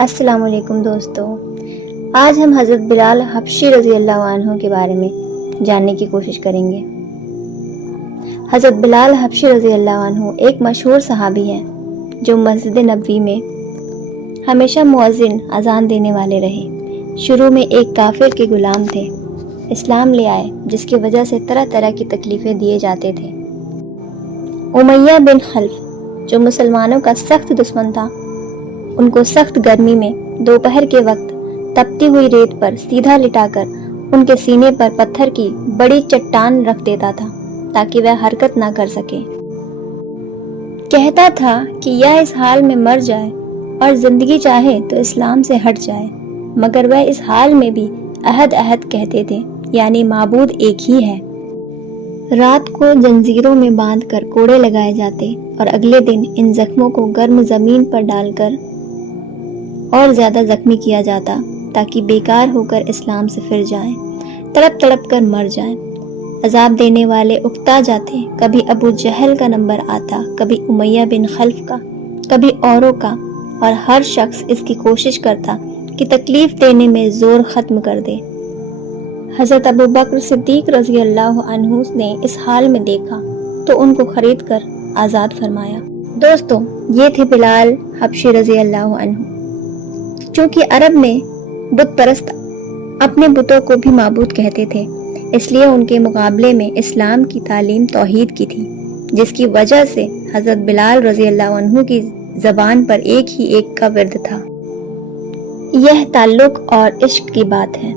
السلام علیکم دوستو، آج ہم حضرت بلال حبشی رضی اللہ عنہ کے بارے میں جاننے کی کوشش کریں گے۔ حضرت بلال حبشی رضی اللہ عنہ ایک مشہور صحابی ہیں جو مسجد نبوی میں ہمیشہ مؤذن اذان دینے والے رہے۔ شروع میں ایک کافر کے غلام تھے، اسلام لے آئے جس کی وجہ سے طرح طرح کی تکلیفیں دیے جاتے تھے۔ امیہ بن خلف جو مسلمانوں کا سخت دشمن تھا، ان کو سخت گرمی میں دوپہر کے وقت تپتی ہوئی ریت پر سیدھا لٹا کر ان کے سینے پر پتھر کی بڑی چٹان رکھ دیتا تھا تاکہ وہ حرکت نہ کر سکے۔ کہتا تھا کہ یا اس حال میں مر جائے اور زندگی چاہے تو اسلام سے ہٹ جائے، مگر وہ اس حال میں بھی احد احد کہتے تھے، یعنی معبود ایک ہی ہے۔ رات کو زنجیروں میں باندھ کر کوڑے لگائے جاتے اور اگلے دن ان زخموں کو گرم زمین پر ڈال کر اور زیادہ زخمی کیا جاتا تاکہ بیکار ہو کر اسلام سے پھر جائیں، تڑپ تڑپ کر مر جائیں۔ عذاب دینے والے اکتا جاتے، کبھی ابو جہل کا نمبر آتا، کبھی امیہ بن خلف کا، کبھی اوروں کا، اور ہر شخص اس کی کوشش کرتا کہ تکلیف دینے میں زور ختم کر دے۔ حضرت ابو بکر صدیق رضی اللہ عنہ نے اس حال میں دیکھا تو ان کو خرید کر آزاد فرمایا۔ دوستو، یہ تھے بلال حبشی رضی اللہ عنہ۔ چونکہ عرب میں بت پرست اپنے بتوں کو بھی معبود کہتے تھے، اس لیے ان کے مقابلے میں اسلام کی تعلیم توحید کی تھی، جس کی وجہ سے حضرت بلال رضی اللہ عنہ کی زبان پر ایک ہی ایک کا ورد تھا۔ یہ تعلق اور عشق کی بات ہے۔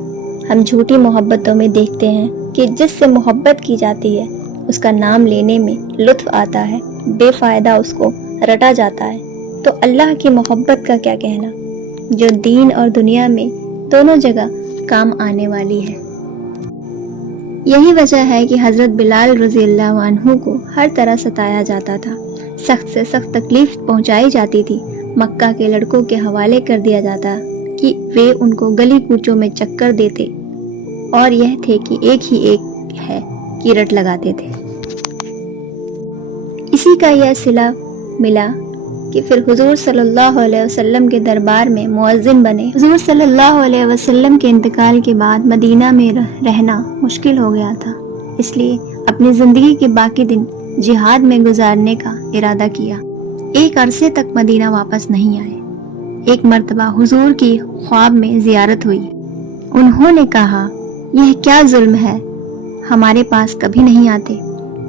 ہم جھوٹی محبتوں میں دیکھتے ہیں کہ جس سے محبت کی جاتی ہے اس کا نام لینے میں لطف آتا ہے، بے فائدہ اس کو رٹا جاتا ہے، تو اللہ کی محبت کا کیا کہنا، جو دین اور دنیا میں دونوں جگہ کام آنے والی ہے۔ یہی وجہ ہے کہ حضرت بلال رضی اللہ عنہ کو ہر طرح ستایا جاتا تھا، سخت سے سخت تکلیف پہنچائی جاتی تھی۔ مکہ کے لڑکوں کے حوالے کر دیا جاتا کہ وہ ان کو گلی کوچوں میں چکر دیتے اور یہ تھے کہ ایک ہی ایک ہے کی رٹ لگاتے تھے۔ اسی کا یہ صلہ ملا کہ پھر حضور صلی اللہ علیہ وسلم کے دربار میں مؤذن بنے۔ حضور صلی اللہ علیہ وسلم کے انتقال کے بعد مدینہ میں رہنا مشکل ہو گیا تھا، اس لیے اپنی زندگی کے باقی دن جہاد میں گزارنے کا ارادہ کیا۔ ایک عرصے تک مدینہ واپس نہیں آئے۔ ایک مرتبہ حضور کی خواب میں زیارت ہوئی۔ انہوں نے کہا، یہ کیا ظلم ہے، ہمارے پاس کبھی نہیں آتے،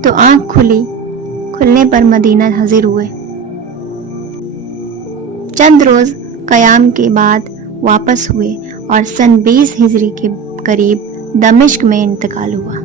تو آنکھ کھلنے پر مدینہ حاضر ہوئے۔ چند روز قیام کے بعد واپس ہوئے اور سن 20 ہجری کے قریب دمشق میں انتقال ہوا۔